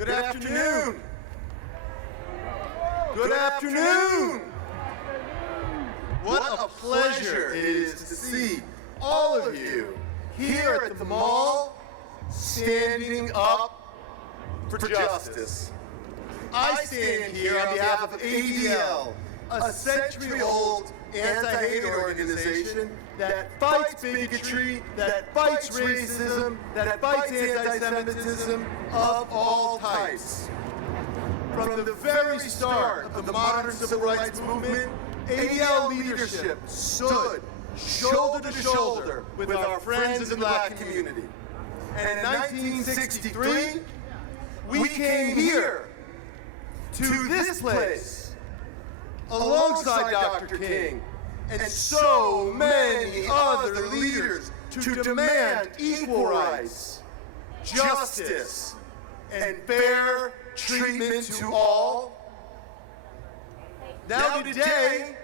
Good afternoon. Good afternoon. What a pleasure it is to see all of you here at the mall standing up for justice. I stand here on behalf of ADL, a century-old anti-hate organization that fights bigotry, that fights racism, that fights anti-Semitism of all types. From the very start of the modern civil rights movement, ADL leadership stood shoulder to shoulder with our friends in the Black community. And in 1963, we came here to this place alongside Dr. King and so many other leaders to demand equal rights, justice, and fair treatment to all. Now today,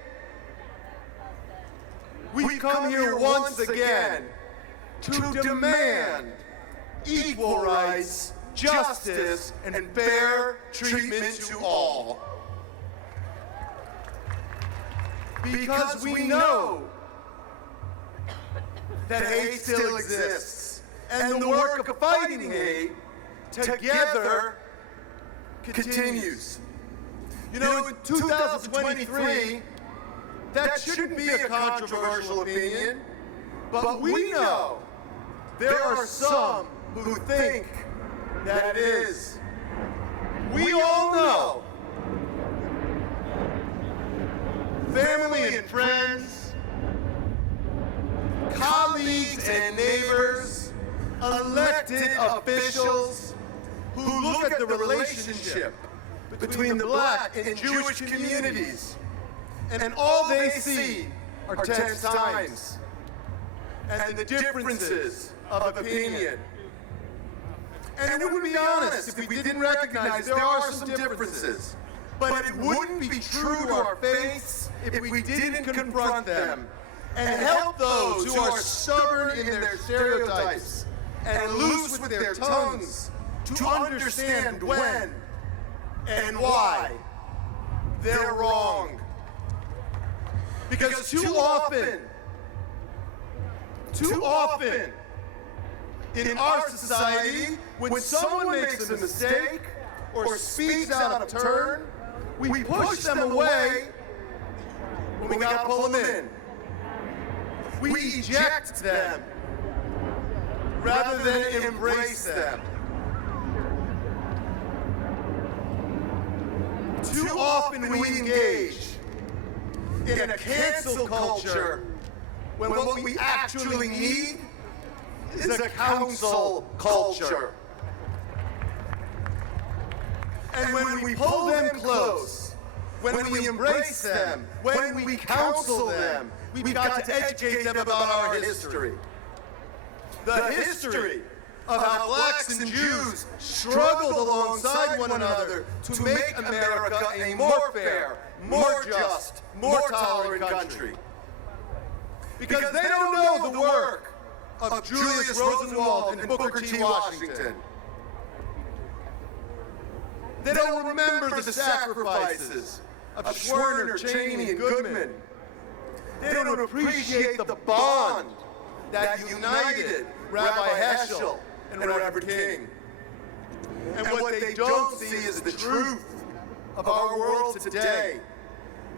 we come here once again to demand equal rights, justice, and fair treatment to all. Because we know that hate still exists, and the work of fighting hate together continues. You know, in 2023, that shouldn't be a controversial opinion, but we know there are some who think that it is. We all know family and friends, colleagues and neighbors, elected officials who look at the relationship between the Black and Jewish communities, and all they see are tense times and the differences of opinion. And it wouldn't be honest if we didn't recognize there are some differences. But it wouldn't be true to our faiths if we didn't confront them and help those who are stubborn in their stereotypes and loose with their tongues to understand when and why they're wrong. Because too often, in our society, when someone makes a mistake or speaks out of turn, we push them away when we gotta pull them in. We eject them rather than embrace them. Too often we engage in a cancel culture when what we actually need is a counsel culture. And when we pull them close, when we embrace them, when we counsel them, we've got to educate them about our history. The history of how Blacks and Jews struggled alongside one another to make America a more fair, more just, more tolerant country. Because they don't know the work of Julius Rosenwald and Booker T. Washington. They don't remember the sacrifices of Schwerner, Cheney, and Goodman. They don't appreciate the bond that united Rabbi Heschel and Reverend King. And what they don't see is the truth of our world today,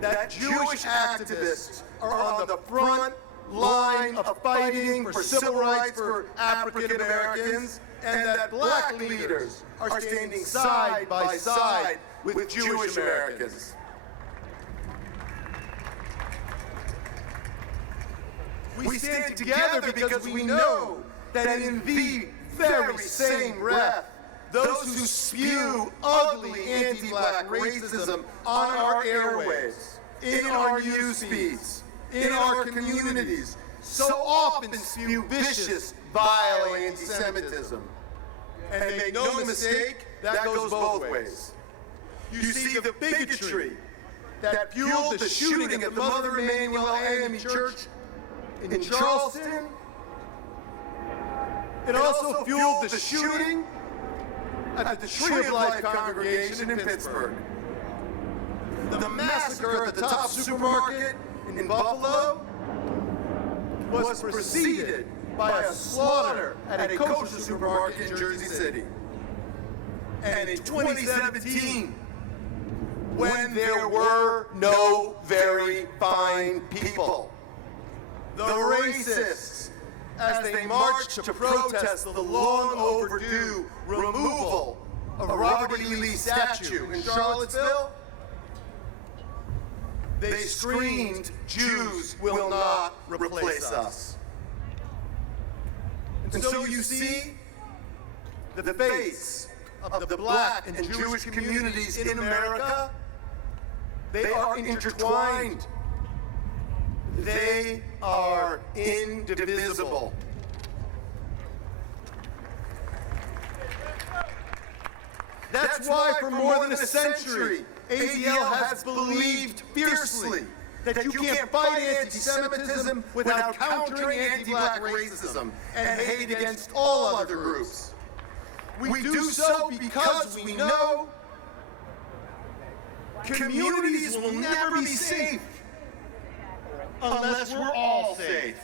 that Jewish activists are on the front line of fighting for civil rights for African Americans, and that Black leaders are standing side by side with Jewish Americans. We stand together because we know that in the very same breath, those who spew ugly anti-Black racism on our airwaves, in our news feeds, in our communities, so often spew vicious, vile anti-Semitism. And make no mistake, that goes both ways. You see the bigotry that fueled the shooting at the Mother Emanuel AME Church in Charleston. It also fueled the shooting at the Tree of Life congregation in Pittsburgh. The massacre at the Top Supermarket in Buffalo was preceded by a slaughter at a kosher supermarket in Jersey City. And in 2017, when there were no very fine people, the racists, as they marched to protest the long overdue removal of Robert E. Lee's statue in Charlottesville, they screamed, "Jews will not replace us." And so you see the face of the black and Jewish communities in America. They are intertwined. They are indivisible. That's why for more than a century, ADL has believed fiercely that you can't fight anti-Semitism without countering anti-black racism and hate against all other groups. We do so because we know communities will never be safe unless we're all safe.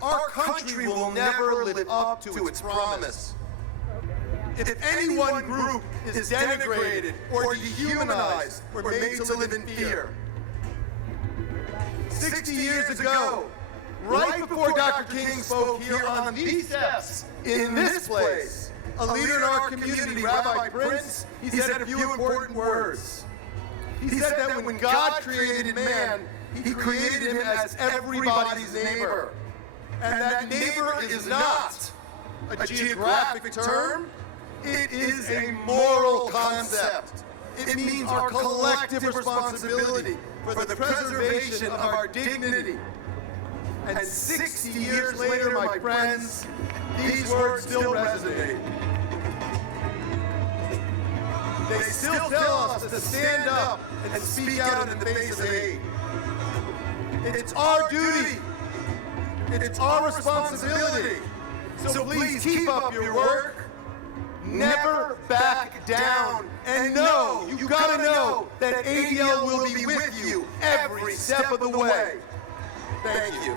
Our country will never live up to its promise. If any one group is denigrated or dehumanized or made to live in fear. 60 years ago, right before Dr. King spoke here on these steps in this place, a leader in our community, Rabbi Prince, he said a few important words. He said that when God created man, he created him as everybody's neighbor. And that neighbor is not a geographic term, it is a moral concept. It means our collective responsibility for the preservation of our dignity. And 60 years later, my friends, these words still resonate. They still tell us to stand up and speak out in the face of hate. It's our duty. It's our responsibility. So please keep up your work. Never back down. And know, you gotta know, that ADL will be with you every step of the way. Thank you.